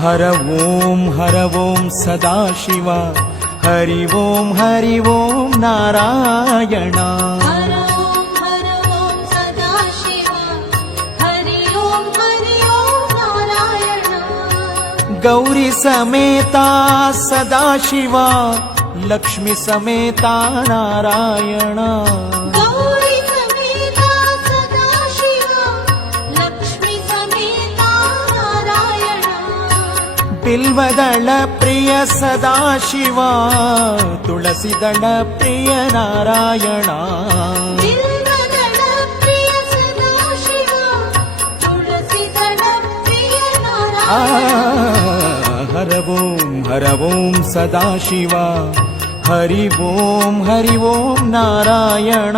ಹರ ಓಂ ಸದಾಶಿವ ಹರಿ ಓಂ ನಾರಾಯಣ ಹರ ಓಂ ಸದಾಶಿವ ಹರಿ ಓಂ ನಾರಾಯಣ ಗೌರಿ ಸಮೇತ ಸದಾಶಿವ ಲಕ್ಷ್ಮಿ ಸಮೇತ ನಾರಾಯಣ ಗೌರಿ ಸಮೇತ ಸದಾಶಿವ ಲಕ್ಷ್ಮಿ ಸಮೇತ ನಾರಾಯಣ ಬಿಲ್ವದಳ ಪ್ರಿಯ ಸದಾಶಿವ ತುಳಸಿದಳ ಪ್ರಿಯ ನಾರಾಯಣ ಬಿಲ್ವದಳ ಪ್ರಿಯ ಸದಾಶಿವ ತುಳಸಿದಳ ಪ್ರಿಯ ನಾರಾಯಣ ಹರ ಓಂ ಸದಾಶಿವ ಹರಿ ಓಂ ನಾರಾಯಣ